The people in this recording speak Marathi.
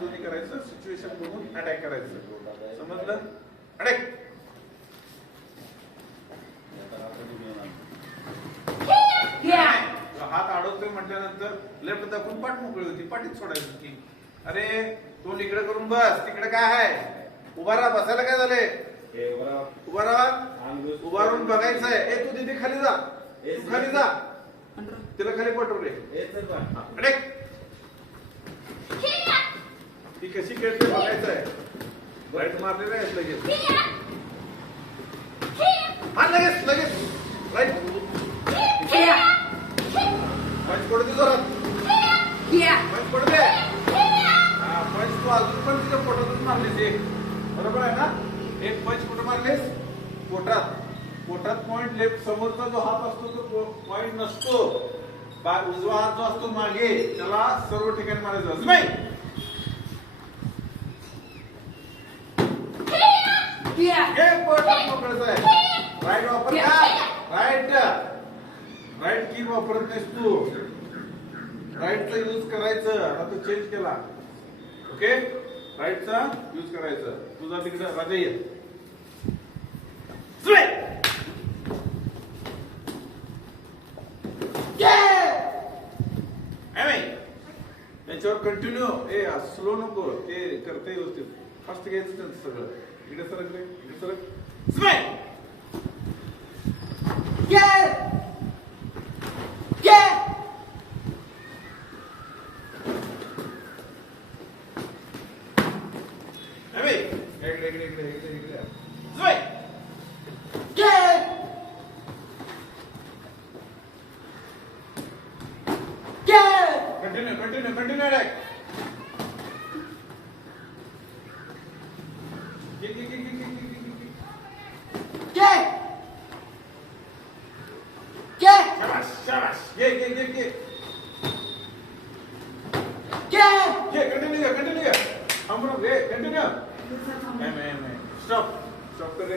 दोन्ही करायचं, सिच्युएशन बघून अटॅक करायचं. समजलं? अटॅक. हात अडवतोय म्हटल्यानंतर लेफ्ट दाखवून पाठ मोकळी होती, पाठीत सोडायची की अरे तोंड इकडे करून बस, तिकडे काय आहे, उभा राहा. बसायला काय झालंय, उभा राहा. उभा राहून बघायचंय. ए तू तिथे खाली जा, तू खाली जा, तिला खाली पाठवले. अटॅक. ती कशी खेळते बघायचंय. राईट मारलेलं आहे लगेच, हा लगेच लगेच राईट. पंच पडू दे जोरात, पंच पडू दे. हा पंच तू अजून पण तिच्या पोटातून मारलीस एक, बरोबर आहे ना. एक पंच कुठं मारलेस, पोटात. पोटात पॉइंट लेफ्ट. समोरचा जो हात असतो तो पॉइंट नसतो. उजवा हात जो असतो मागे, त्याला सर्व ठिकाणी मारायचं. नाही मोकळच आहे. राईट वापर का, राईट राईट की वापरत नाहीस तू. राईटचा यूज करायचं. आता तू चेंज केला. ओके, राईटचा यूज करायचं. तुझा तिकडे राजा ये. त्याच्यावर कंटिन्यू. ए स्लो नको, ते करते व्यवस्थित. फास्ट घ्यायचं त्यांचं सगळं. इकडे सरक रे, इकडे सरक. Continue continue continue attack. Continue continue. Stop stop कर.